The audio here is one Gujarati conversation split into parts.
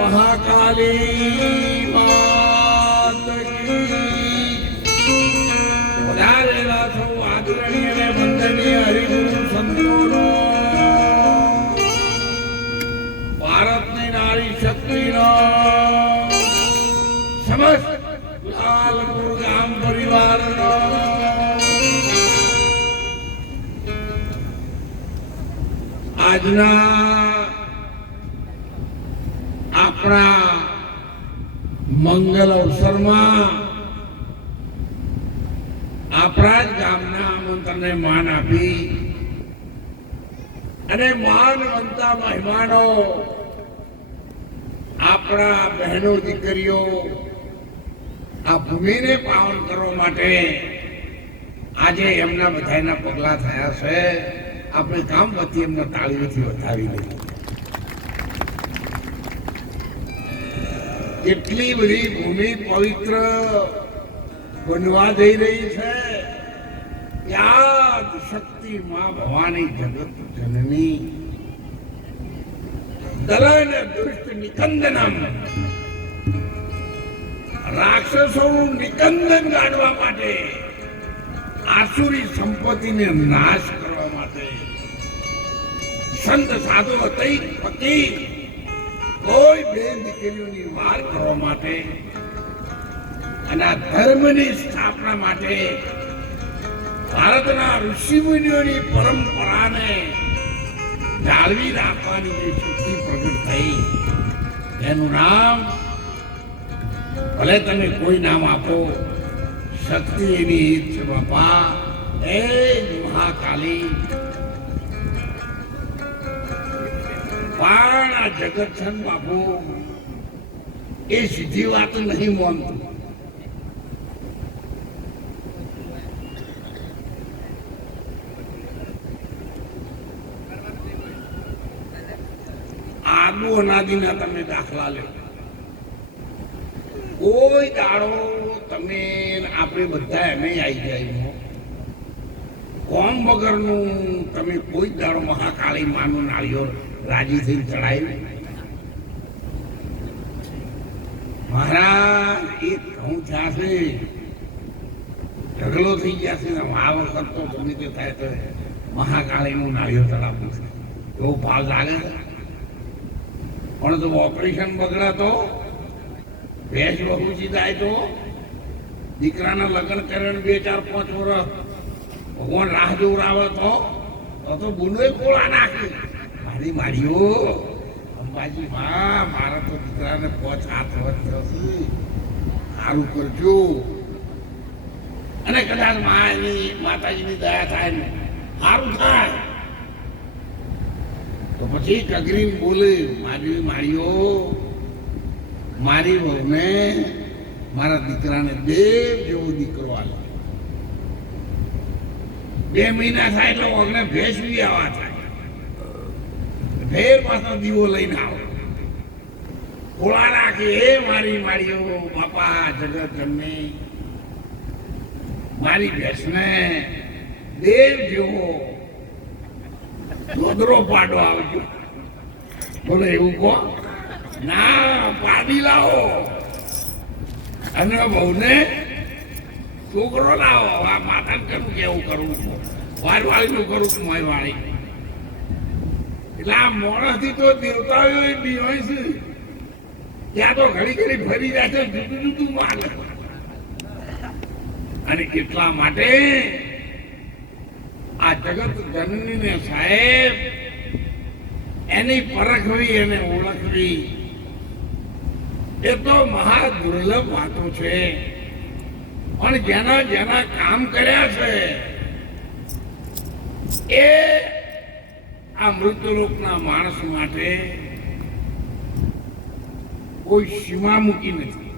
મહાકાલી માત વધારેલા સૌ આદરણીય અને વંદનીય હરિગુરુ સંતોનો ભારતની નારી શક્તિનો સમસ્ત લાલપુર ગામ પરિવારનો આજના આપણા મંગલ અવસરમાં આપણા જ ગામના આમંત્રણને માન આપી અને માનવંતા મહેમાનો આપણા બહેનો દીકરીઓ આ ભૂમિને પાવન કરવા માટે આજે એમના બધાના પગલા થયા છે. આપણે કામ વતી એમને તાળીઓથી વધાવી દઈએ. કેટલી બધી ભૂમિ પવિત્ર બનવા જઈ રહી છે. યાદ શક્તિ માં ભવાની જગત જનની દલન દુષ્ટ નિકંદનમ રાક્ષસોનું નિકંદન ગાળવા માટે, આસુરી સંપત્તિને નાશ કરવા માટે, સંત સાધુ અતૈક પતિ કોઈ બેન દીકરીઓની વાર કરવા માટે અને આ ધર્મની સ્થાપના માટે ભારતના ઋષિમુનિઓની પરંપરાને જાળવી રાખવાની જે શક્તિ પ્રગટ થઈ એનું નામ ભલે તમે કોઈ નામ આપો, શક્તિ એની હિત છે બાપા. એ મહાકાલી પણ આ જગત છે બાપુ એ સીધી વાત નહીં માનતું. આદુ અનાદિના તમે દાખલા લો. કોઈ દાડો તમે આપણે બધા એમ આવી જાય કોમ વગરનું તમે કોઈ દાડો મહાકાળી માનું નાળિયો રાજી થઈને ચડાવ્યું. મહારાજ એક ઘઉં થયા છે, ઢગલો થઈ ગયા છે. આ વખત તો ગમે તે થાય તો મહાકાળીનું નાળિયો ચડાવવું છે એવો ભાવ લાગે છે. પણ તો ઓપરેશન બગડે તો ભેંસ બહુજી જાય તો દીકરાના લગ્ન કરીને 2-4-5 વર્ષ ભગવાન રાહ જોવડાવે તો બુનોય કોળા નાખી મારીઓ અંબાજી માં મારા તો દીકરાને 5-7 વર્ષ થશે, સારું કરજો. અને કદાચ માતાજીની દયા થાય ને સારું થાય તો પછી કગરીને બોલે મારીઓ મારી વહુને મારા દીકરાને દેવ જેવો દીકરો આલે. 2 મહિના થાય એટલે ઓગણે ભેંસ બી આવા થાય. ફેર પાછો દીવો લઈને આવો, ખોળા રાખી હે મારીઓ બાપા જગત જમની મારી ભેંસને દેવ જેવો દોદરો પાડો આવજો. બોલે એવું કહો ના, પાડી લાવો અને બહુને છોકરો લાવો. આ માતાને કેમ કેવું કરવું છું, વાળીનું કરું છું મારી વાળી. એટલે આ મોણસથી તો દેવતાઓ બી હોય છે, ત્યાં તો ઘડી ફરી જાય છે, જુદું માલે. અને એટલા માટે આ જગત જનનીને સાહેબ એની પરખવી અને ઓળખવી એ તો મહા દુર્લભ વાતો છે. પણ જેના કામ કર્યા છે એ આ મૃતલોકના માણસ માટે કોઈ સીમા મૂકી નથી,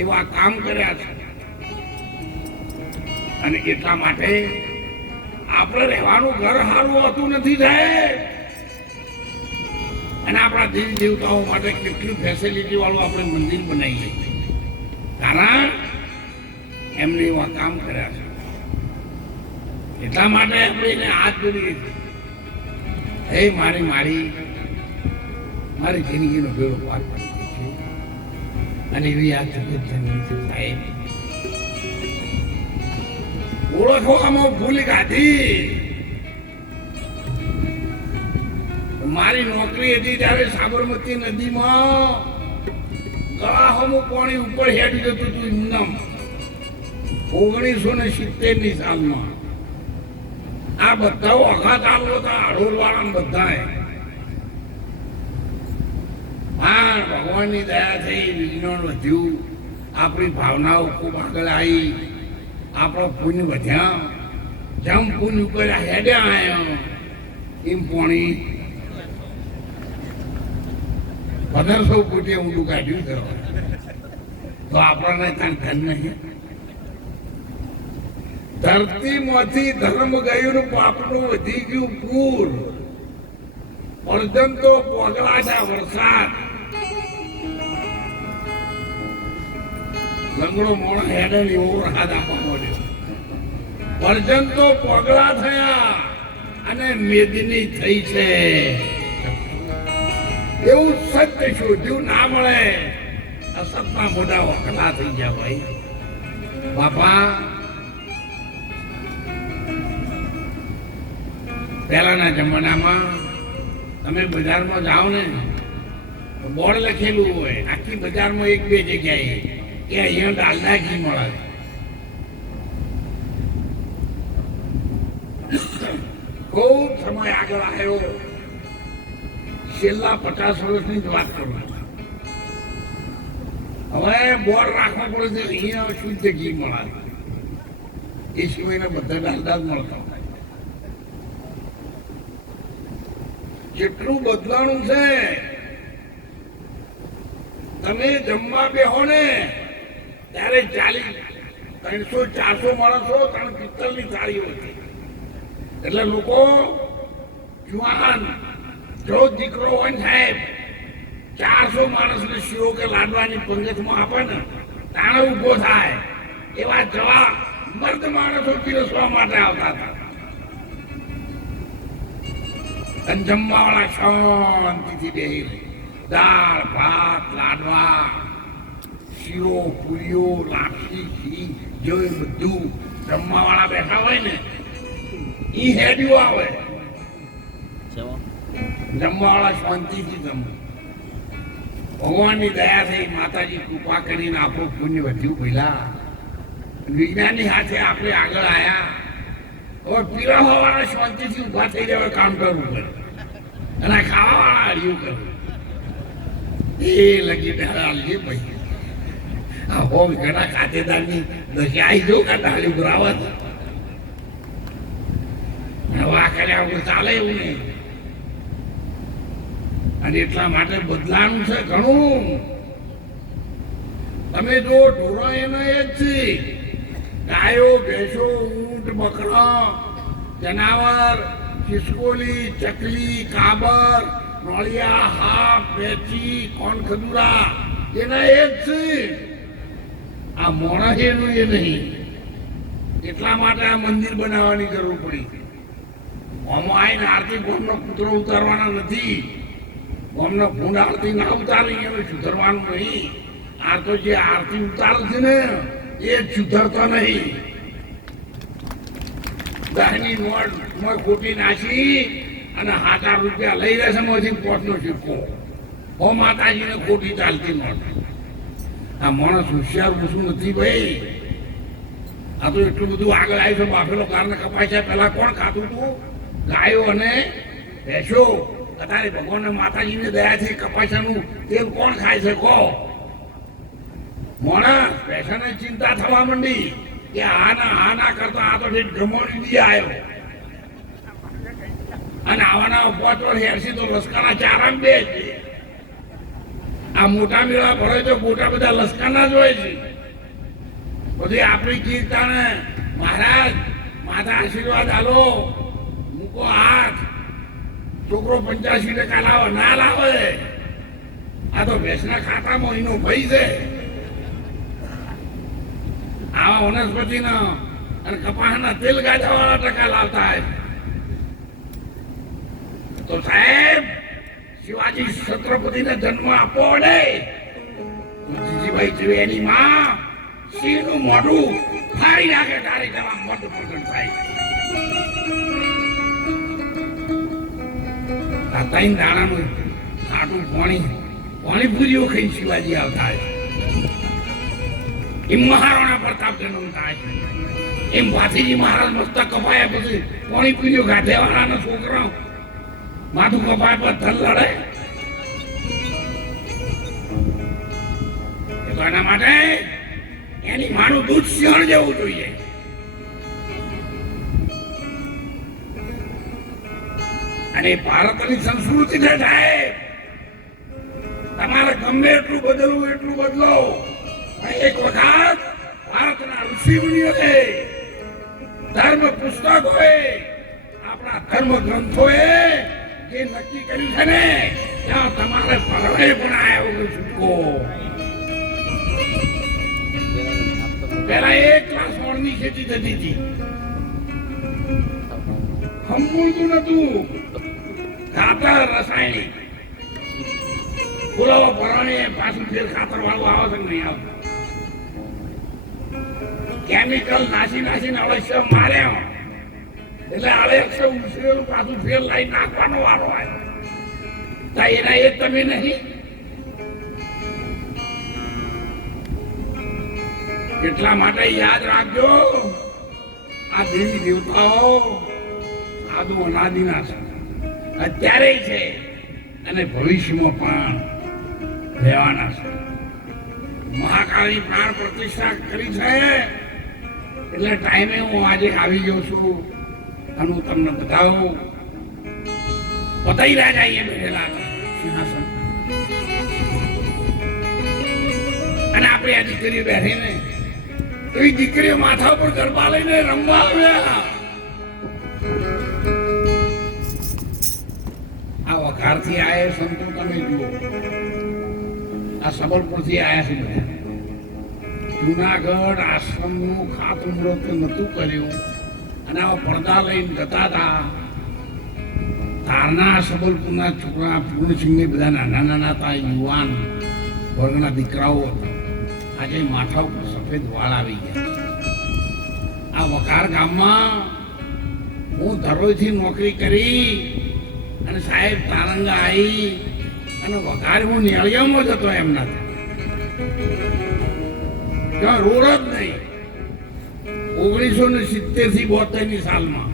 એવા કામ કર્યા છે. અને એટલા માટે આપણે રહેવાનું ઘર સારું હોતું નથી સાહેબ. અને આપણા દેવી દેવતાઓ માટે કેટલી ફેસિલિટી વાળું આપણે મંદિર બનાવી લઈએ. કારણ એમને એવા કામ કર્યા છે. એટલા માટે આપણે એને હાથ જોડીએ છીએ. હે મારી જિંદગીનો બેડો પાર પડી ગયો છે. અને એવી આ જગતજનની છે સાહેબ. ઓળખવામાં ભૂલી કાઢી. મારી નોકરી હતી ત્યારે સાબરમતી નદીમાં ગળાહમું પાણી ઉપર હેડી જતું હતું. ઇન્દમ 1970 સાલમાં આ બધા વખત આવો હતા હળોલ વાળા બધા. હા, ભગવાનની દયા થઈ, વિજ્ઞાન વધ્યું, આપણી ભાવનાઓ ખૂબ આગળ આવી, આપણો પુણ્ય વધ્યા. જેમ પુણ્ય ઉપર હેડ્યા આવ્યા એમ પાણી 1500 ફૂટે ઊંડું કાઢ્યું તો આપણને ત્યાં ધન નહીં. ધરતીમાંથી ધર્મ ગયું, પાપનું વધી ગયું પૂર. અર્જન તો પોગળા છે વરસાદ. લંગડો મોણો હેડે એવો વરસાદ આપવા મળ્યો. અર્જન તો પોગળા થયા અને મેદની થઈ છે. એવું સત્ય શોધ્યું ના મળે. અસતના મોઢા વખલા થઈ ગયા ભાઈ. બાપા પહેલાના જમાનામાં તમે બજારમાં જાઓ ને, બોર્ડ લખેલું હોય આખી બજારમાં 1-2 જગ્યાએ કે અહીંયા ડાલડા ઘી મળે. ખૂબ સમય આગળ આવ્યો. છેલ્લા 50 વર્ષની જ વાત કરું. હવે બોર્ડ રાખવા પડે છે અહીંયા શુદ્ધ ઘી મળે. એ સિવાયના બધા ડાલડા જ મળતા. કેટલું બદલાણું છે. તમે જમવા બેહો ને ત્યારે 300-400 માણસો 3 પિત્તળની થાળીઓ હતી. એટલે લોકો જુવાન જો દીકરો હોય ને સાહેબ 400 માણસને શીરો કે લાડવાની પંગતમાં આપે ને તાણે ઊભો થાય. એવા જવા મર્દ માણસો પીરસવા માટે આવતા હતા. અને જમવાવાળા શાંતિથી બેહી દાળ ભાત લાડવા શીરો પૂરીઓ લાપસી ઘી જેવું બધું જમવાવાળા બેઠા હોય ને ઈ હેડ્યું આવે. જમવાવાળા શાંતિથી જમે. ભગવાનની દયા થઈ, માતાજી કૃપા કરીને આપણું પુણ્ય વધ્યું. પહેલા વિજ્ઞાનની હાથે આપણે આગળ આવ્યા. હવે પીરસવાવાળા શાંતિથી ઊભા થઈ રહ્યા કાઉન્ટર ઉપર અને ખાવાવાળા હળિયું કરવું. એ લગી બેહાડે ભાઈ. આ હોમ ઘણા ખાતેદારની દશા આવી જો કે ડાળી ઉભરાવત. આ કર્યા વગર ચાલે એવું નહીં. અને એટલા માટે બદલાનું છે ઘણું. તમે જો ઢોરો એનો એ જ છે. ગાયો ભેંસો ઊંટ બકરા જનાવર ખિસકોલી ચકલી કાબર નોળિયા હાપ વેચી કોણ ખદુરા એના એ જ છે. આ મોણસ એનું એ નહીં. એટલા માટે આ મંદિર બનાવવાની જરૂર પડી. આમાં આવીને આરતી ગોમનો પુત્રો ઉતારવાના નથી. ગોમનો ભૂંડ આરતી ના ઉતારી એને સુધરવાનું નહીં. આ તો જે આરતી ઉતારે છે ને એ સુધરતો નહીં. દહની નોટ ખોટી નાખી અને 7 રૂપિયા લઈ રહેશે માંથી 5નો સિક્કો. હો માતાજીને ખોટી ચાલતી નોટ. આ માણસ હોશિયાર પૂછું નથી ભાઈ. આ તો એટલું બધું આગળ આવ્યું છે. બાફેલો કારણે કપાય છે. પેલા કોણ ખાતું હતું? ગાયો અને ભેંસો. અત્યારે ભગવાન માતાજીની દયાથી કપાસાનું તેલ કોણ ખાય છે? કહો. માણસ પૈસાની ચિંતા થવા માંડી કે આ ના કરતા આ તો ગમોડી દી આવ્યો. અને આવાના 5 વર્ષ હેરસી તો લશ્કરના ચારામ બે છે. આ મોટા મેળા ભરે તો મોટા બધા લશ્કરના જ હોય છે. બધી આપણી કીર્તાને મહારાજ માતા આશીર્વાદ આલો, મૂકો હાથ. છોકરો 85% લાવે ના લાવે. આ તો ભેંસના ખાતામાં એનો ભય છે. આવા વનસ્પતિના અને કપાસના તેલ ગાંઠાવાળા ટકા લાવતા હોય. તો સાહેબ શિવાજી છત્રપતિને જન્મ આપો ને જીજીભાઈ જોઈ એની માં સિંહનું મોઢું ફાડી નાખે તારી જવા મત પ્રગટ થાય. આ ત્રણ દાણાનું ખાટું પાણીપુરીઓ ખાઈ શિવાજી આવતા એમ મહારાણા પ્રતાપ જન્મ થાય. એમ ભાતીજી મહારાજ મસ્તક કપાયા પછી પાણીપુરીઓ ગાંઠેવાળાના છોકરાઓ માથું કપાય પર ધન લડે. તો એના માટે એની માનું દૂધ સિંહણ જેવું જોઈએ. અને ભારતની સંસ્કૃતિ છે સાહેબ. તમારે ગમે એટલું બદલવું એટલું બદલો. એક વખત ભારતના ઋષિમુનિઓએ ધર્મ પુસ્તકોએ આપણા ધર્મ ગ્રંથોએ જે નક્કી કર્યું છે ને ત્યાં તમારે પરણે પણ આવ્યા વગર છૂટકો. પેલા 1 ક્લાસ મોણની ખેતી થતી હતી. હંબુલતું નતું. ખાતર રાસાયણિક બોલાવો પરણે પાછું ફેર ખાતર વાળું આવે છે નહીં આવતું. કેમિકલ નાસીને અવશ્ય માર્યા એટલે અવશ્ય ઉછરેલું પાછું ફેર લાઈ નાખવાનો વારો આવ્યો. એના એ તમે નહીં. એટલા માટે યાદ રાખજો આ દેવી દેવતાઓ આદુ અનાદિના છે, અત્યારે છે અને ભવિષ્યમાં પણ રહેવાના છે. મહાકાળી પ્રાણ પ્રતિષ્ઠા કરી છે એટલે ટાઈમે હું આજે આવી ગયો છું અને હું તમને બતાવું. પતાઈ રાજા અહીંયા બેઠેલા સિંહાસન અને આપણે આ દીકરીઓ બેઠીને એવી દીકરીઓ માથા ઉપર ગરબા લઈને રમવા આવ્યા. આ વખારથી આયા સંતો તમે જુઓ. આ સબલપુરથી આયા છે બધા. જુનાગઢ આશ્રમનું ખાતમુહૂર્ત નતું કર્યું અને આવા પડદા લઈને જતા હતા. તારના સબલપુરના છોકરા પૂર્ણસિંહને બધા નાના હતા, યુવાન વર્ગના દીકરાઓ હતા. આજે માથા ઉપર સફેદ વાળ આવી ગયા. આ વખાર ગામમાં હું ધરોઈથી નોકરી કરી અને સાહેબ તારંગા આવી અને વખાર હું નેળિયામાં જ હતો. એમના ત્યાં રોડ જ નહીં. 1970 થી 72 સાલમાં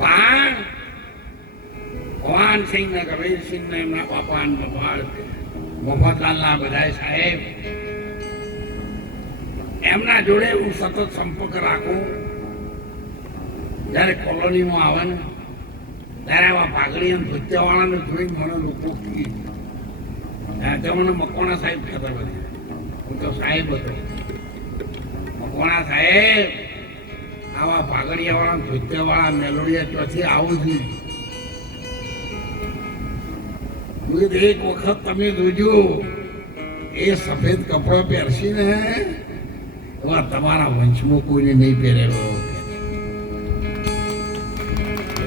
પણ ભવાનસિંહ ને કબીરસિંહ ને એમના બાપા મફતલાલના બધા સાહેબ એમના જોડે હું સતત સંપર્ક રાખું. જયારે કોલોનીમાં આવે ને ત્યારે આવા પાઘડી અને ભૂત્યાવાળાને જોઈને મને લોકો મને મકવાણા સાહેબ કહેતા બધા. હું તો સાહેબ હતો. મકવાણા સાહેબ આવા પાઘડિયાવાળા ભૂત્યાવાળા મેલોડિયા ચોથી આવું છું. એક વખત તમે જોજો એ સફેદ કપડા પહેરશીને એવા તમારા વંશમાં કોઈને નહીં પહેરેલો.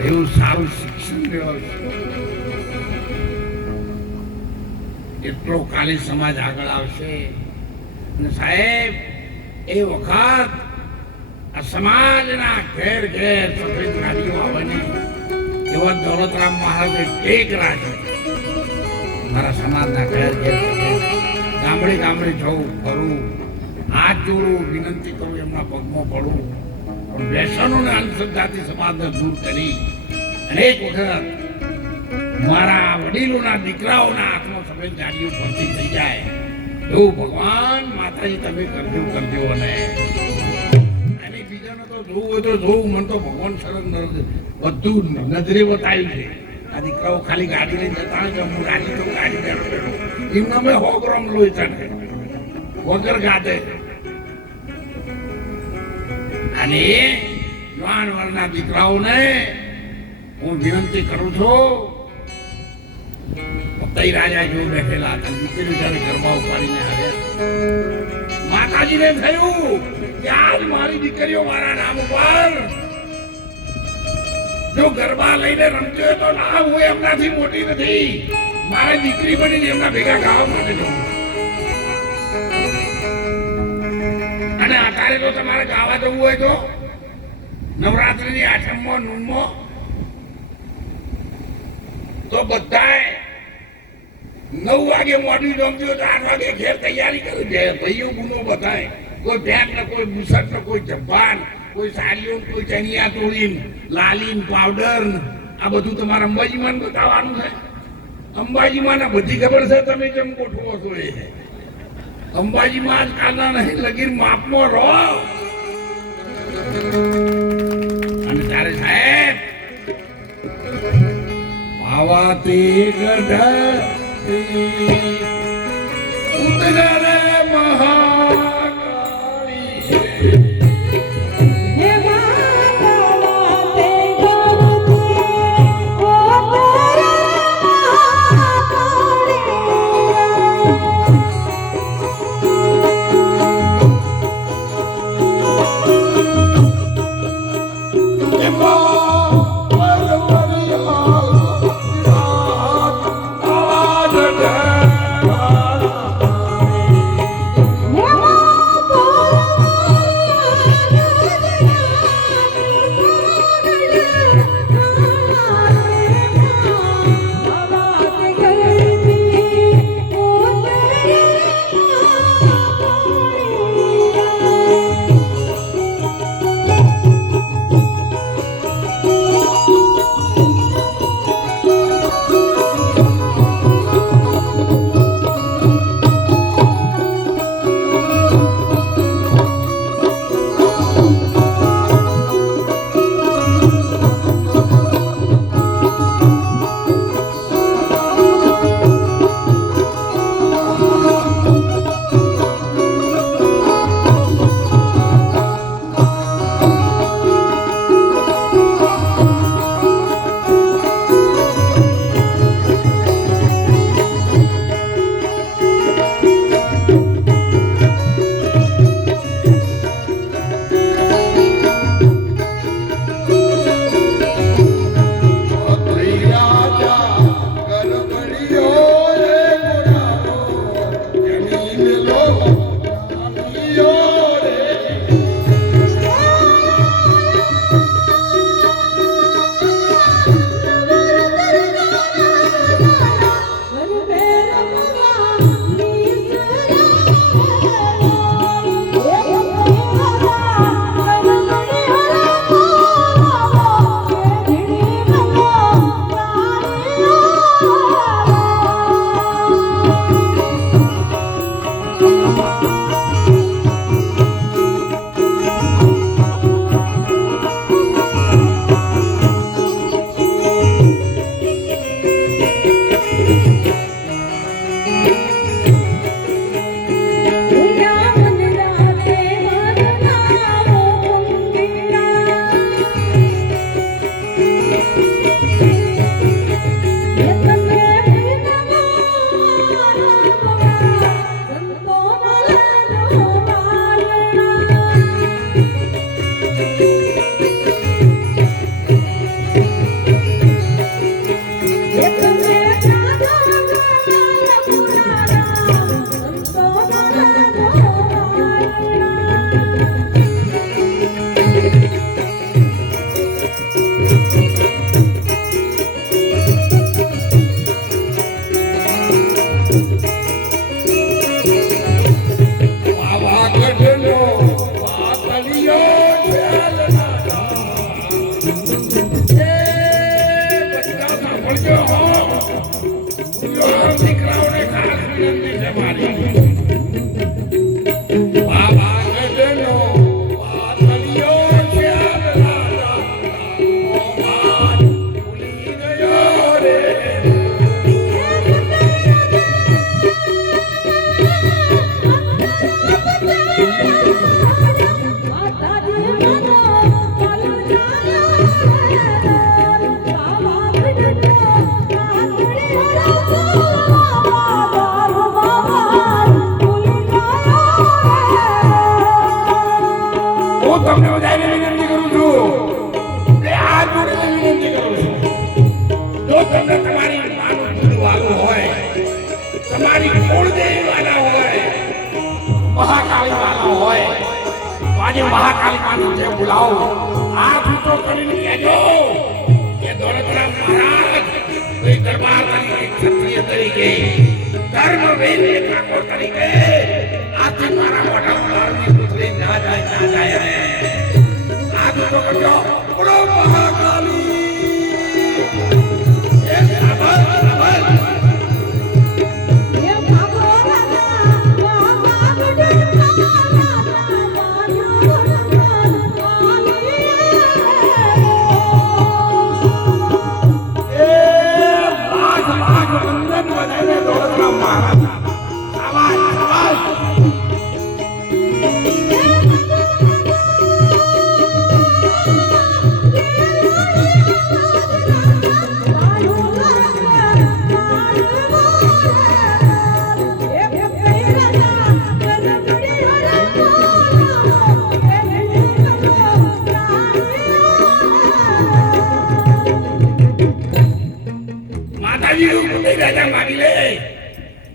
એવું સારું શિક્ષણ મેળવશે એટલો કાલી સમાજ આગળ આવશે. અને સાહેબ એ વખત આ સમાજના ઘેર ઘેર સફેદ ગાડીઓ આવવાની એવા દોલતરામ મહારાજે ટેક રાખ્યો. મારા સમાજના ઘેર ઘેર ગામડે ગામડે જવું, ફરવું, હાથ જોડું, વિનંતી કરું, એમના પગમાં પડવું, પણ વ્યસનોને અંધશ્રદ્ધાથી સમાજને દૂર કરી અને એક વખત મારા વડીલોના દીકરાઓના હાથમાં સફેદ ગાડીઓ ભરતી થઈ જાય એવું ભગવાન માતાજી તમે કરજો. અને બીજાને તો જોવું હોય તો જોવું. મને તો ભગવાન શરણ બધું નજરે બતાવ્યું છે. આ દીકરાઓ ખાલી ગાડી લઈને જતા ને હું ગાડી તો ગાડી બેઠો એમને મેં 100 ગ્રામ લોહી ચડે વગર ગાતે. અને યુવાન વર્ગના દીકરાઓને હું વિનંતી કરું છું. તઈ રાજા જેવું બેઠેલા હતા. દીકરી જયારે ગરબા ઉપાડીને આવ્યા માતાજીને થયું કે આજ મારી દીકરીઓ મારા નામ ઉપર જો ગરબા લઈને રમતી હોય તો ના, હું એમનાથી મોટી નથી, મારે દીકરી બનીને એમના ભેગા ગાવા માટે જવું. અને અત્યારે તો તમારે ગાવા જવું હોય તો નવરાત્રીની આઠમમાં નૂનમાં તો બધાએ 9 વાગે મોડી રમજો તો 8 વાગે ઘેર તૈયારી કરી દે. ભાઈઓ ગુનો બધાય, કોઈ બેગ ને કોઈ બુસટ ને કોઈ જબ્બાન, કોઈ સાડીઓ, કોઈ ચણિયા ચોળી, લાલીન પાવડર, આ બધું તમારે અંબાજીમાં બતાવવાનું છે. અંબાજીમાં બધી ખબર છે, તમે કેમ ગોઠવો છો એ અંબાજીમાં આજકાલના નહીં લગીર માપમાં રહો. અને તારે સાહેબ આવાતી ગઢ ઉતરે મહાકાળી મહાકાળી માતા હોય તો આજે મહાકાળી માતા જે બોલાવો હાથ ઊંચો કરીને કહેજો કે દોલતરામ મહારાજ કોઈ દરબાર તરીકે ક્ષત્રિય તરીકે ધર્મવીર ઠાકોર તરીકે આથી મારા મોઢામાં લાડની પુત્રી ના જાય હાથ ઊંચો કરજો બોલો મહાકાળી એ સાબર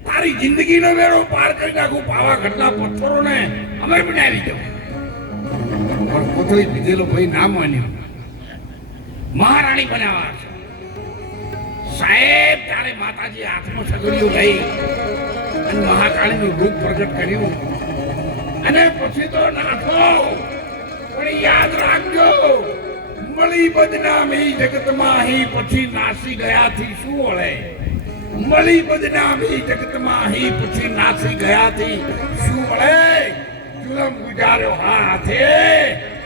તારી જિંદગીનો વેળો પાર કરી નાખું પાવાગઢના પથ્થરોને અમે બનાવી દઉં પણ કોથળી પીધેલો ભાઈ ના માન્યો મહારાણી બનાવવા છે સાહેબ તારે માતાજી હાથમાં સગડીઓ લઈ અને મહાકાળીનું રૂપ પ્રગટ કર્યું અને પછી તો નાખો પણ યાદ રાખજો મળી બદનામી જગતમાં અહીં પછી નાસી ગયાથી શું વળે મળી બદનામી જગતમાં અહીં પછી નાસી ગયાથી શું વળે જુલમ ગુજાર્યો હાથે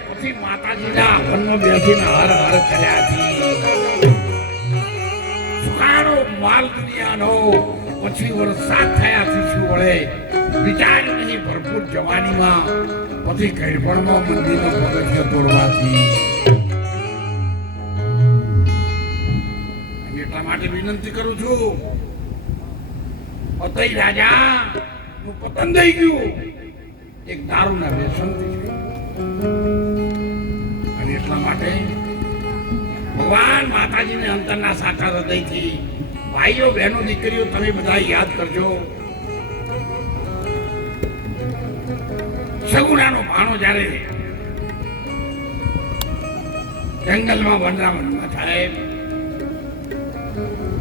પછી માતાજીના વનમાં બેસીને હર હર કર્યાથી સુખાણો માલ દુનિયાનો પછી વરસાદ થયાથી શું વળે વિચાર નહીં ભરપૂર જવાનીમાં પછી ગઢપણમાં મંદિરનો પગથિયો તોડવાથી એટલા માટે વિનંતી કરું છું પતઈ રાજા નું પતન થઈ ગયું એક દારૂના વ્યસનથી અને એટલા માટે ભગવાન માતાજીને અંતરના સાચા હૃદયથી ભાઈઓ બહેનો દીકરીઓ તમે બધા યાદ કરજો સગુણાનો ભાણો જ્યારે જંગલમાં વનરાવનમાં થાય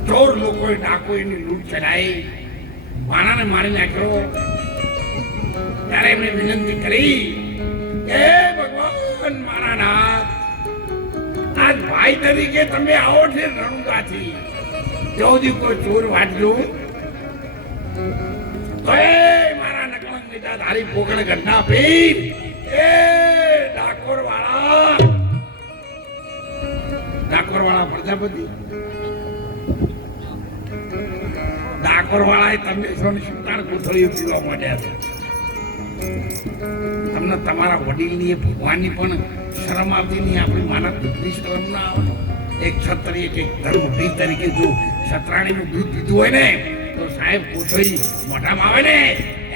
ચોર લોકોએ ડાકોઈની લૂંટ ચલાવી માણાને મારી નાખ્યો ત્યારે એમણે વિનંતી કરી કે ભગવાન મારા નાથ આજ ભાઈ તરીકે તમે આવો છે રણુગાથી ચોથી કોઈ ચોર વાંચજો તો એ મારા નકલંગ લીધા ધારી પોકળ ઘટના પીર એ ડાકોર વાળા પ્રજાપતિ ડાકોર વાળાએ તમે સંતાન કોથળીઓ પીવા માંડ્યા છે તમને તમારા વડીલની ભગવાનની પણ શરમ આવતી નહીં આપણી માનવ દૂધની શરમ ના આવે એક ક્ષત્રિય કે ધર્મવીર તરીકે જો ક્ષત્રાણીનું દૂધ પીધું હોય ને તો સાહેબ કોથળી મોઢામાં આવે ને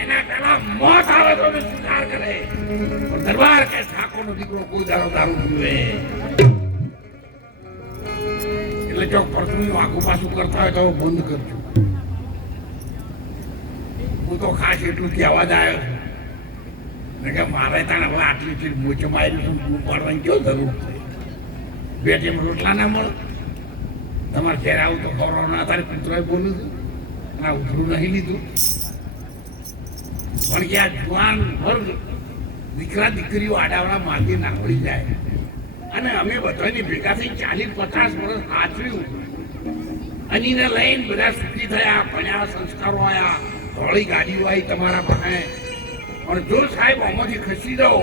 એના પહેલા મોત આવે તો સ્વીકાર કરે પણ દરબાર કે ઠાકોરનો દીકરો કોઈ દારૂ પીવે એટલે જો પરસું આખું પાછું કરતા હોય તો બંધ કરજો હું તો ખાસ એટલું કહેવા જ આવ્યો છું કે મારે તાને હવે આટલી ચીજ મોચમાં આવ્યું છું પાડવાની કેવું જરૂર છે બે ટેમ રોટલા ના મળે તમારે ઘેર આવું તો ખવડાવ ના તારે પુત્રોએ બોલ્યું હતું અને આ ઉધરું નહીં લીધું પણ કે આ જુવાન વર્ગ દીકરા દીકરીઓ આડાવડા માર્ગે ના પડી જાય અને અમે બધાની ભેગા થઈ 40-50 વર્ષ આચર્યું અને એને લઈને બધા સુખી થયા ભણ્યા સંસ્કારો આવ્યા ધોળી ગાડીઓ આવી તમારા પાસે પણ જો સાહેબ આમાંથી ખસી જાઓ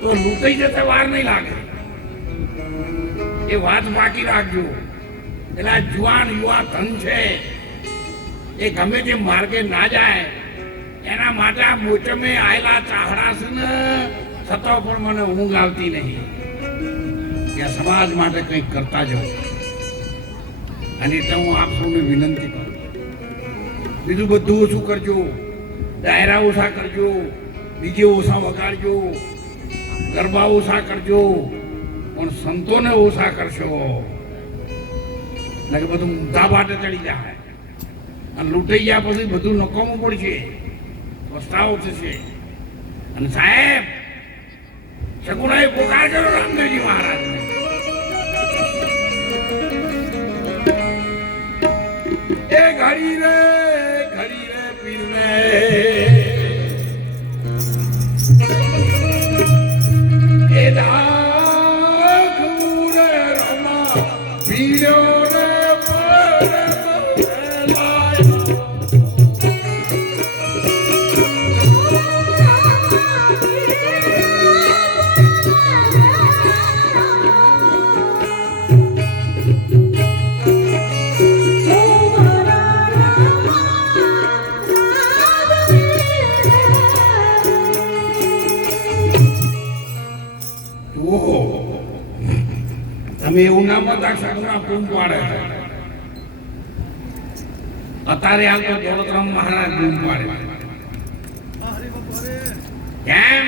તો લૂંટાઈ જતા વાર નહીં લાગે એ વાત બાકી રાખજો પેલા જુવાન યુવા ધન છે એ ગમે તે માર્ગે ના જાય એના માટે આ મોચમે આવેલા ચાહડા છે ને છતાં પણ મને ઊંઘ આવતી નહીં કે સમાજ માટે કંઈક કરતા જાઓ અને એટલે હું આપ સૌને વિનંતી કરું બીજું બધું ઓછું કરજો ડાયરા ઓછા કરજો ડીજે ઓછા વગાડજો ગરબા ઓછા કરજો પણ સંતોને ઓછા કરશો કે બધું ઊંધા બાટે ચડી જાય અને લૂંટાઈ ગયા પછી બધું નકામું પડશે પસ્તાવો થશે. અને સાહેબ શકુનાએ પોકાર કર્યો રામદેવજી મહારાજને. એ ઘડી રે પીરને એ દાખ મુરે રમા પીરો રે તમે એવું ના મતા શકુના પૂમ પાડે. અત્યારે હાલ તો દોલતરામ મહારાજ પૂમ પાડે. કેમ?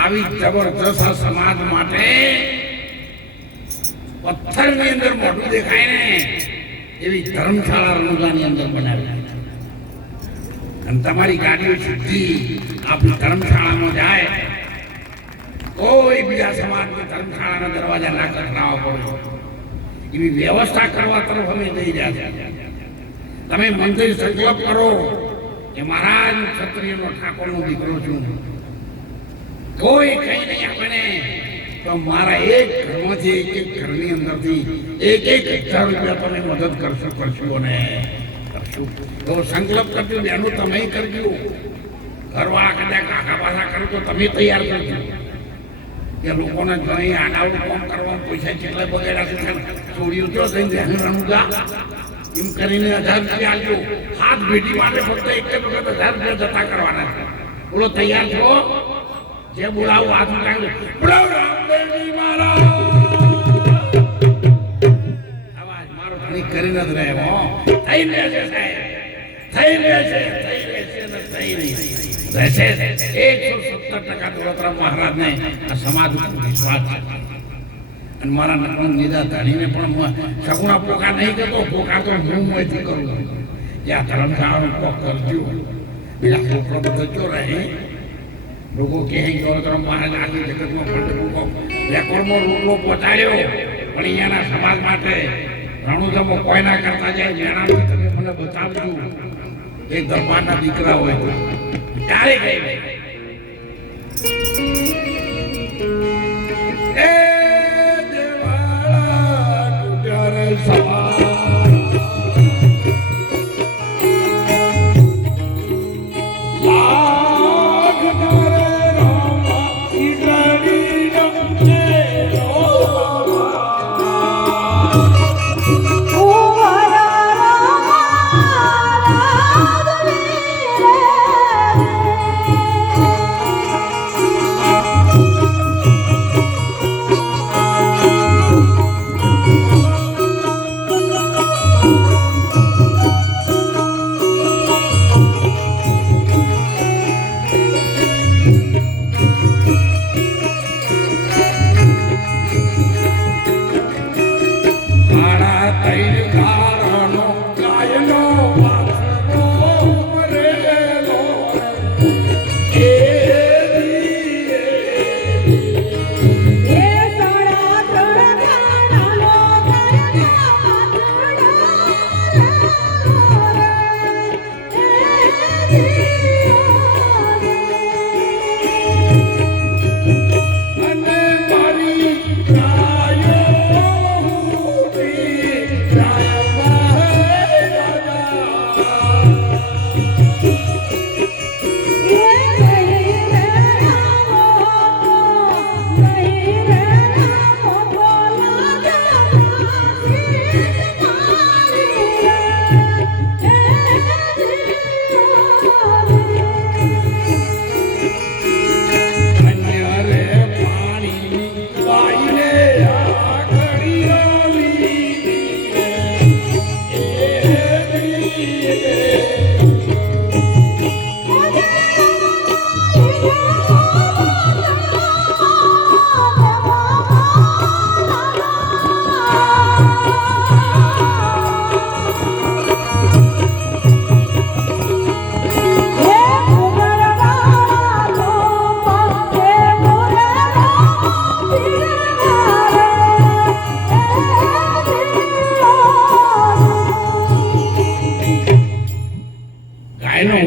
આવી જબરજસ્ત સમાજ માટે પથ્થરની અંદર મોઢું દેખાય ને એવી ધર્મશાળા રણુજાની અંદર બનાવી. અને તમારી ગાડીઓ સીધી આપણી ધર્મશાળામાં જાય. કોઈ બીજા સમાજની ધર્મશાળાના દરવાજા ના ખખડાવવા પડે એવી વ્યવસ્થા કરવા તરફ અમે જઈ રહ્યા છીએ. તમે મંદિર સંકલ્પ કરો કે મહારાજ ક્ષત્રિયનો ઠાકોરનો દીકરો છું, કોઈ કઈ નહીં આપણને તો મારા એક ઘરમાંથી એક ઘરની અંદરથી 1,000 રૂપિયા તમે મદદ કરશો ને કરશું. તો સંકલ્પ કરજો, એનું તમે કરજો. ઘરવાળા કદાચ આખા પાછા કરો તો તમે તૈયાર કરજો કે લોકોને અહીં આડાવડું કામ કરવાનું પૈસા કેટલા બગેડા ચોરીઓ તો થઈને રણુજા એમ કરીને 1,000 રૂપિયા આપજો. હાથ ભેટી માટે ફક્ત એક વખત 1,000 રૂપિયા જતા કરવાના છે. બોલો તૈયાર છો? જે બોલાવું હાથ ઉઠાવી બોલાવ રામદેવજી મહારાજ. અવાજ મારો ઘણી કરીને જ રહે. થઈ રહેશે સાહેબ, થઈ રહેશે, થઈ રહેશે ને થઈ રહેશે. 170% દોલતરામ મહારાજને આ સમાજ ઉપર વિશ્વાસ છે. અને મારા નકણ નિદા ધણીને પણ શકુના પોકાર નહીં કરતો. પોકાર તો હું અહીંથી કરું ત્યાં ધર્મશાળાનો પોક કરજો. બીજા છોકરો બધો જો રહે લોકો કહે દોલતરામ મહારાજ આખી જગતમાં ફંડ રેકોર્ડમાં રોટલો પહોંચાડ્યો. પણ અહીંયાના સમાજ માટે રણુજામાં કોઈ ના કરતા જાય. જેનાથી તમે મને બતાવજો એક દરબારના દીકરા હોય તો ક્યારે ગઈ એ દેવાળા ગુજર સવા લાગ કરે રામા ઈડડી રમજે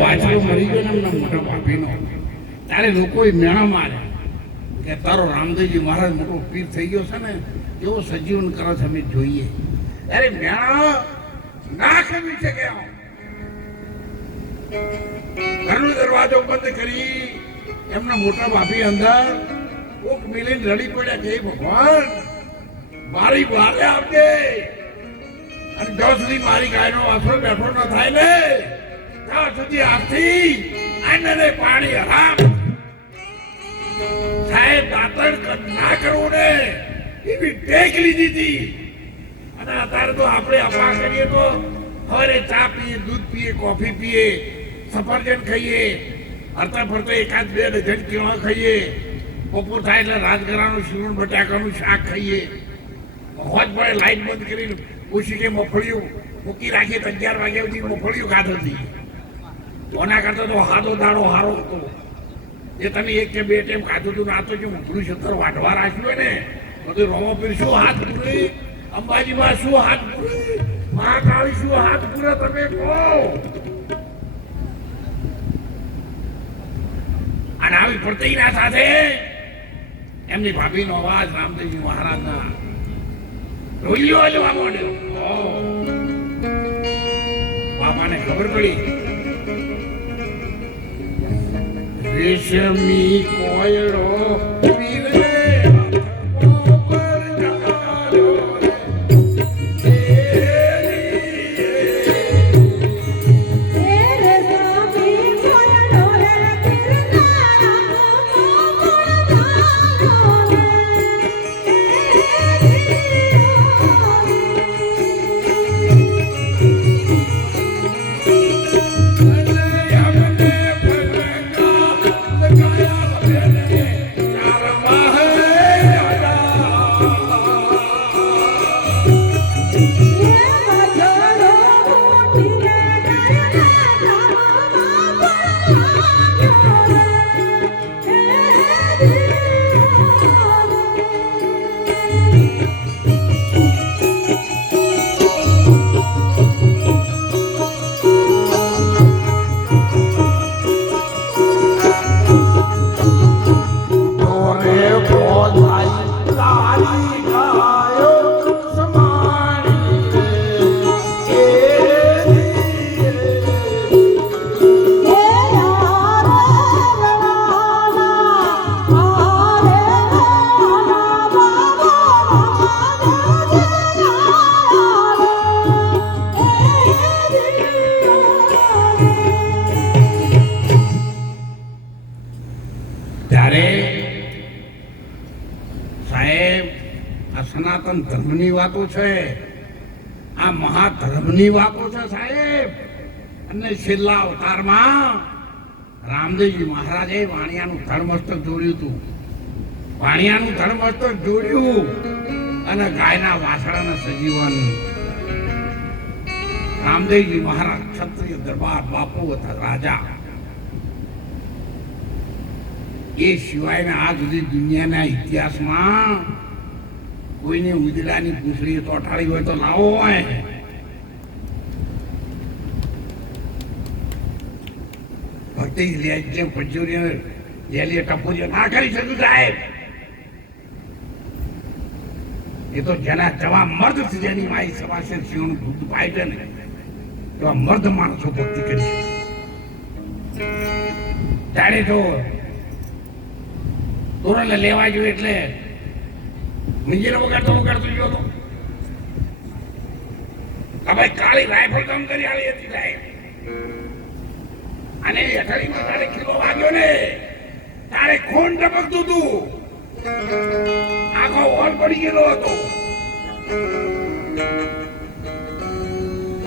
વાછરો મરી ગયો ને એમના મોટા બાપીનો, ત્યારે લોકોએ મેણા માર્યા કે તારો રામદેવજી મહારાજ મોટો પીર થઈ ગયો છે ને, એવો સજીવન કરે છે અમે જોઈએ. અરે મેણા ના ખમી શકે. ઘરનો દરવાજો બંધ કરી એમના મોટા બાપી અંદર કોક મિલીને રડી પડ્યા કે ભગવાન મારી બારે આવજે, અને જ્યાં સુધી મારી ગાયનો વાસણો બેઠો ન થાય ને ત્યાં સુધી આથી આને પાણી હરામ. સાહેબ દાતણ ના કરવું ને એવી ટેક લીધી હતી. અને અત્યારે તો આપણે અપા કરીએ તો હવે ચા પીએ, દૂધ પીએ, કોફી પીએ, સફરજન ખાઈએ, હરતા ફરતા એકાદ 2 ડઝન કેળા ખાઈએ, બપોર થાય એટલે રાજગરાનું શીરણ બટાકાનું શાક ખાઈએ, હોજ પડે લાઈટ બંધ કરીને પૂછી કે મફળીઓ મૂકી રાખીએ તો 11 વાગ્યા સુધી મફળીઓ ખાતો હતી. ઓના કરતા તો હાદો દાડો હારો હતો. એ તમે 1 કે 2 ટાઈમ ખાધું હતું ના તો જો ઉભરું 70 વાટવા રાખ્યું હોય ને બધું રોમોપીર શું હાથ પૂરી, અંબાજીમાં શું હાથ પૂરી, મહાકાળી શું હાથ પૂરે તમે કહો. અને આવી પ્રતિજ્ઞા સાથે એમની ભાભીનો અવાજ રામદેવજી મહારાજના રોલિયો જવા માંડ્યો. બાપાને ખબર પડી રેશમી કોયરો સનાતન ધર્મની વાતો છે, આ મહાધર્મની વાતો છે સાહેબ. અને છેલ્લા અવતારમાં રામદેવજી મહારાજે વાણિયાનું ધર્મસ્તક જોડ્યું હતું. વાણિયાનું ધર્મસ્તક જોડ્યું અને ગાયના વાસણાના સજીવન. રામદેવજી મહારાજ ક્ષત્રિય દરબાર બાપુ હતા, રાજા. એ સિવાયના આ સુધી દુનિયાના ઇતિહાસમાં કોઈને ઉજળાની પૂંછડી તોટાડી હોય તો લાવો હોય. ભક્તિ જે પંચોરીઓ લેલીએ ટપોરીઓ ના કરી શકું સાહેબ. એ તો જેના જવા મર્દ છે, જેની માઈ સવાસે સિંહનું દૂધ પાય છે ને એવા મર્દ માણસો ભક્તિ કરી શકે. ત્યારે તો તોરણ લેવા જોઈએ એટલે મંજીરો વગાડતો ગયો હતો. હવે કાળી રાઇફલ કામ કરી આલી હતી સાહેબ. અને અઠાડીમાં તારે કિલો વાગ્યો ને તારે ખૂન ટપકતું હતું, આખો હોલ પડી ગયેલો હતો.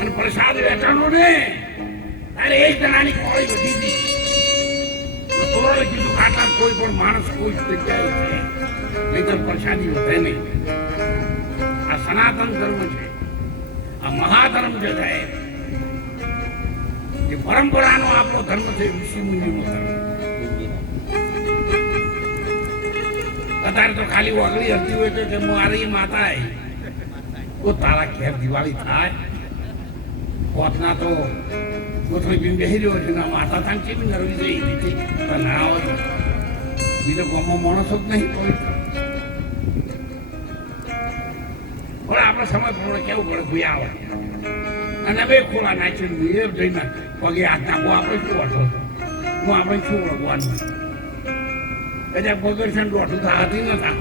અને પ્રસાદ વેચાણો ને તારે 1 જણાની કોળી વધી હતી. તોરણે કીધું ખાટા કોઈ પણ માણસ કોઈ જગ્યાએ છે નહીતર પ્રસાદી વધે નહીં. આ સનાતન ધર્મ છે, આ મહાધર્મ છે સાહેબ. એ પરંપરાનો આપણો ધર્મ છે, ઋષિ મુનિનો ધર્મ. અત્યારે તો ખાલી ઓગળી હરતી હોય તો કે મારી માતા તારા ઘેર દિવાળી થાય. પોતના તો કોથળી પીને બેસી રહ્યો છે ને માતા તાન કેવી નરવી જઈ રીતે ના આવે બીજો ગામમાં માણસ જ નહીં કોઈ પણ આપણે સમજ પડે કેવું પડે ભાઈ આવે અને બે ખોલા નાખી એ જઈને પગે હાથ નાખો આપણે શું અર્થો હું આપણે શું ઓળખવાનું કદાચ પગર છે દોઢું થતી ન થાય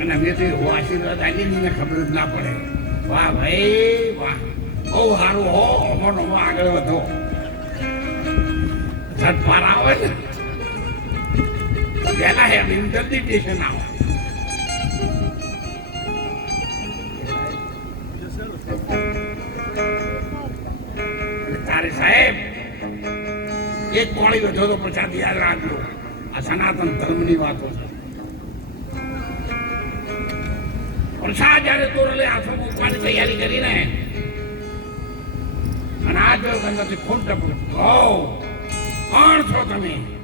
અને અમે તો એવો આશીર્વાદ આવી ને ખબર જ ના પડે વાહ ભાઈ વાહ બહુ સારું હો અમારો આગળ વધો ઝટપાર આવે ને પહેલા હે જલ્દી સ્ટેશન આવો તારે સાહેબ એક કોળી વધો તો પ્રસાદ યાદ રાખજો આ સનાતન ધર્મની વાતો છે પ્રસાદ જયારે તોરલે હાથો મૂકવાની તૈયારી કરીને અને આ જો નથી ખોટ કહો કોણ છો તમે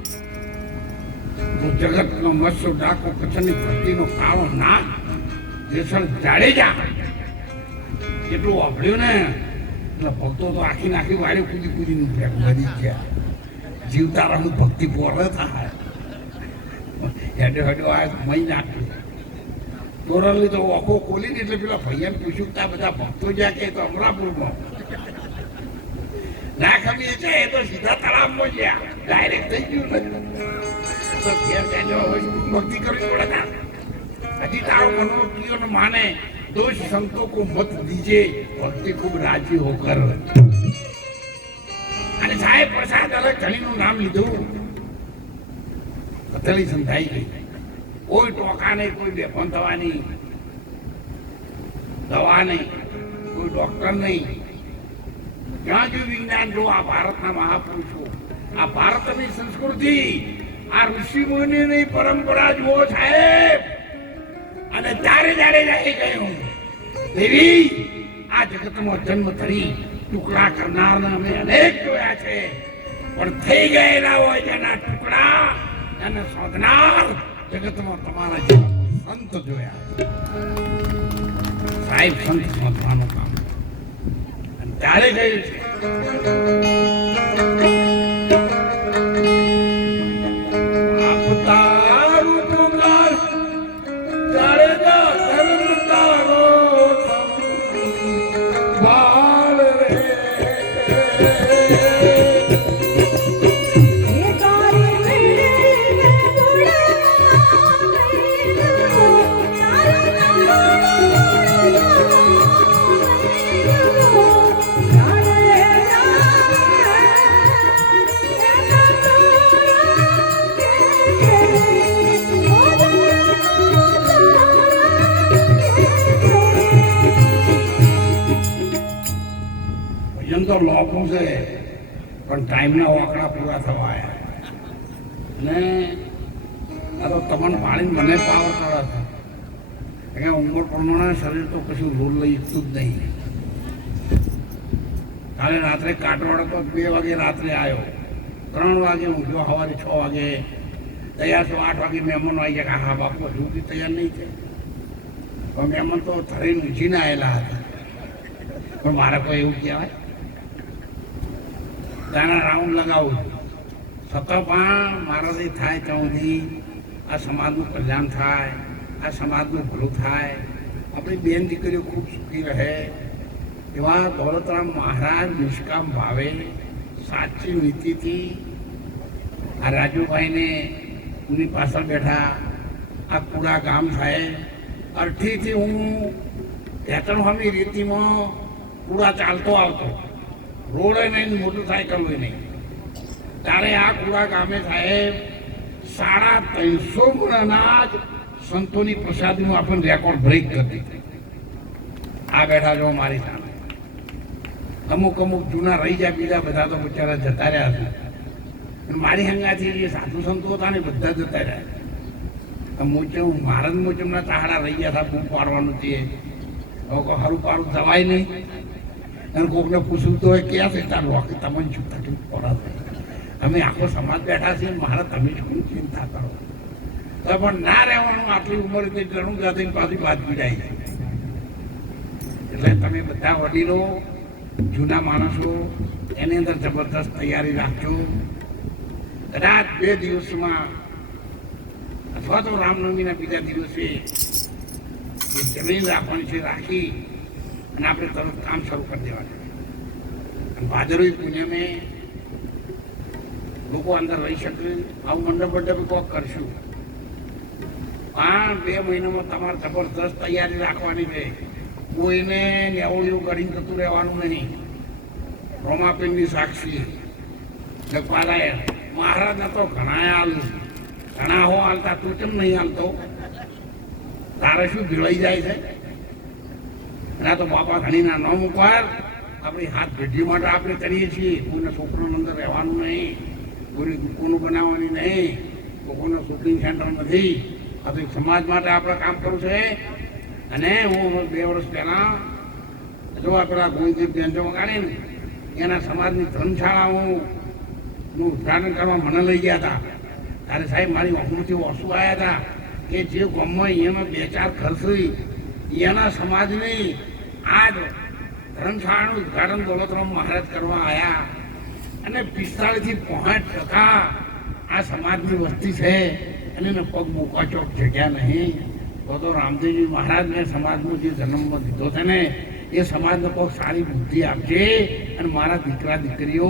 જગતનો મસ્સો ડાકો કચ્છની ધરતીનો કાળો નાગ જેસલ જાડેજા એટલું વાપર્યું ને એટલે ભક્તો તો આખી નાખી વાળી કૂદી કૂદીને બધી ગયા જીવતા રહું ભક્તિ પોરે થાય હેડે હેડો આ મહી નાખ્યું તોરલની તો આખો ખોલી એટલે પેલા ભૈયાને પૂછ્યું તા બધા ભક્તો જ્યાં કે તો અમરાપુરમાં ના ખબર છે એ તો સીધા તળાવમાં ગયા ડાયરેક્ટ થઈ ગયું ભક્તિ કરવી પડે હજી તારો મનોક્રિયોને માને દોષ સંતો કો મત દીજે ભક્તિ ખૂબ રાજી હોકર અને સાહેબ પ્રસાદ અલગ ઘણીનું નામ લીધું કથળી સંતાઈ ગઈ કોઈ ટોકા નહીં કોઈ બેફોન થવાની દવા નહીં કોઈ ડોક્ટર નહીં જ્યાં જો વિજ્ઞાન જો આ ભારતના મહાપુરુષો આ ભારતની સંસ્કૃતિ આ ઋષિ મુનિની પરંપરા જુઓ સાહેબ અને ત્યારે જાય ગયું દેવી આ જગતમાં જન્મ ધરી ટુકડા કરનારને અમે અનેક જોયા છે પણ થઈ ગયેલા હોય જેના ટુકડા એને શોધનાર જગતમાં તમારા જેવા સંત જોયા સાહેબ સંત શોધવાનું કામ અને ત્યારે ગયું છે તો લોપું છે પણ ટાઈમના વાકડા પૂરા થવા આવ્યા ને આ તો તમને પાણી મને પાવર કરે છે કે ઉંમર પ્રમાણે શરીર તો કશું રોલ લઈ શકતું જ નહીં કાલે રાત્રે કાટવાડો તો 2 વાગે રાત્રે આવ્યો 3 વાગે ઊંઘ્યો સવારે 6 વાગે તૈયાર તો 8 વાગે મહેમાનો આવી ગયા હા બાપુ હજુ બી તૈયાર નહીં છે પણ મહેમાન તો ધરીને ઊંચીને આવેલા હતા પણ મારે કોઈ એવું કહેવાય તારા રાઉન્ડ લગાવું છતાં પણ મારાથી થાય ત્યાં સુધી આ સમાજનું કલ્યાણ થાય આ સમાજનું ભલું થાય આપણી બેન દીકરીઓ ખૂબ સુખી રહે એવા દોલતરામ મહારાજ નિષ્કામ ભાવે સાચી નીતિથી આ રાજુભાઈને એની પાછળ બેઠા આ કુડા ગામ સાહેબ અરઠીથી હું હેતણવામી રીતિમાં કુડા ચાલતો આવતો રોડે નહીં મોટરસાયકલ હોય નહીં ત્યારે આ કુડા ગામે સાહેબ 350 મણ અનાજ સંતોની પ્રસાદીનું આપણને રેકોર્ડ બ્રેક કરતી આ બેઠા જો મારી સામે અમુક જૂના રહી જાય બીજા બધા તો બિચારા જતા રહ્યા હતા મારી હંગાથી જે સાધુ સંતો હતા ને બધા જતા રહ્યા મોચમ મહારાજ મોચમના ચાહડા રહી ગયા હતા બૂમ પાડવાનું છે હવે હરું પારું જવાય નહીં અને કોકને પૂછવું તો હોય ક્યાં છે તાર રોક તમને શું તકલીફ પડે અમે આખો સમાજ બેઠા છીએ મહારાજ તમે શું ચિંતા કરો તો પણ ના રહેવાનું આટલી ઉંમર તે ઘણું જાતે પાછી વાત પીડાઈ જાય એટલે તમે બધા વડીલો જૂના માણસો એની અંદર જબરદસ્ત તૈયારી રાખજો. કદાચ 2 દિવસમાં અથવા તો રામનવમીના બીજા દિવસે જે જમીન રાખવાની છે રાખી અને આપણે તરત કામ શરૂ કરી દેવાનું. અને ભાદરવી પૂનમે લોકો અંદર રહી શકે આવું મંડપ કોક કરશું. પણ 2 મહિનામાં તમારે જબરદસ્ત તૈયારી રાખવાની છે. કોઈને નેવળિયું કરીને જતું રહેવાનું નહીં. રોમાપીનની સાક્ષી જગપાલાએ મહારાજને તો ઘણા હો હાલતા, તું કેમ નહીં હાલતો? તારે શું ભીળાઈ જાય છે? એના તો બાપા ધણીના નામ ઉપર આપણી હાથ ભેઢી માટે આપણે કરીએ છીએ. કોઈને છોકરાનું અંદર રહેવાનું નહીં, કોઈને દુકાનો બનાવવાની નહીં, કોઈનો શૂટિંગ સેન્ટર નથી. આ તો સમાજ માટે આપણે કામ કરવું છે. અને હું 2 વર્ષ પહેલાં જોવા પેલા ગોવિંદજી બેન્ચો વગાડી ને એના સમાજની ધર્મશાળાનું ઉદ્ઘાટન કરવા મને લઈ ગયા હતા. ત્યારે સાહેબ મારી ઓફમાંથી ઓછું આવ્યા હતા કે જે ગામમાં એમાં 2-4 ખર્ચી એના સમાજની આજ ધર્મશાળાનું ઉદ્ઘાટન દોલતરામ મહારાજ કરવા આવ્યા. અને 45 થી 65% આ સમાજની વસ્તી છે અને એને પગ મૂકવા ચોક જગ્યા નહીં. તો રામદેવજી મહારાજને સમાજનો જે જન્મ દીધો છે ને એ સમાજને કોઈ સારી બુદ્ધિ આપજે અને મારા દીકરા દીકરીઓ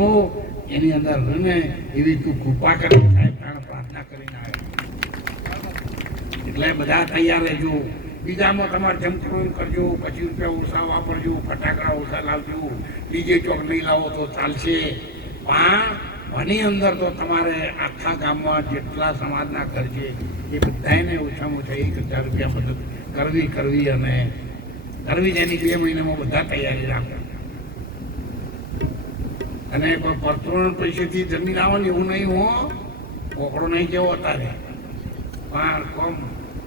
એની અંદર રહીને એવી તું કૃપા કરે સાહેબ, પ્રાર્થના કરીને આવે. એટલે બધા તૈયાર રહેજો. બીજામાં તમારે જેમ કરવું કરજો. 25 રૂપિયા ઓછા વાપરજો, ફટાકડા ઓછા લાવજો, ડીજે ચોક નહીં લાવો તો ચાલશે. પણ આની અંદર તો તમારે આખા ગામમાં જેટલા સમાજના ઘર છે એ બધાને ઓછામાં ઓછા 1000 રૂપિયા મદદ કરવી અને કરવી જ એની 2 મહિનામાં બધા તૈયારી રાખો. અને કોઈ પરચુરણ પૈસેથી જમીન આવે ને એવું નહીં હો. કોકડો નહીં કેવો અત્યારે પણ કોમ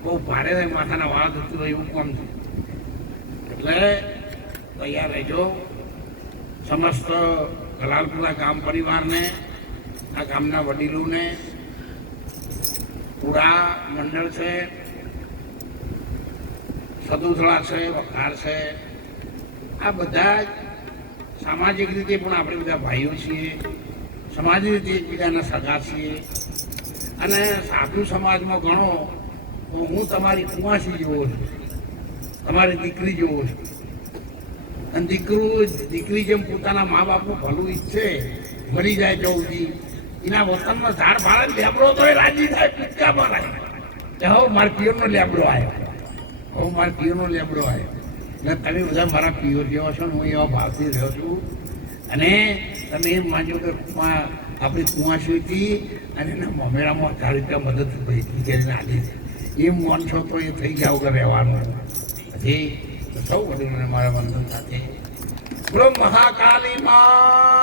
બહુ ભારે થાય, માથાના વાળ થતું હોય એવું કોમ છે. એટલે તૈયાર રહેજો. સમસ્ત ગલાલપુરા ગામ પરિવારને, આ ગામના વડીલોને, પૂરા મંડળ છે, સદુથળા છે, વખાર છે, આ બધા સામાજિક રીતે પણ આપણે બધા ભાઈઓ છીએ. સામાજિક રીતે એકબીજાના સગા છીએ. અને સાધુ સમાજમાં ગણો તો હું તમારી કુંવાસી જેવો છું, તમારી દીકરી જેવો છું. અને દીકરી જેમ પોતાના મા બાપનું ભલું ઈચ્છે, મરી જાય જવું એના વતનમાં ઝાડ ભાડે લેબડો તો રાજી થાય, પીટકા મારાય કે હો મારા પિયરનો લેબડો આવ્યો, હો મારા પિયરનો લેબડો આવ્યો. એટલે તમે બધા મારા પિયર જેવા છો ને હું એવા ભાવથી રહ્યો છું. અને તમે એમ માનજો કે આપણી કુંવાસીથી અને એના મમેરામાં 1000 રૂપિયા મદદ કરીને આલી છે એમ માનશો તો એ થઈ ગયા વગર રહેવાનું. પછી સૌ વડીલોને મારા વંદન સાથે બોલો મહાકાલી માં.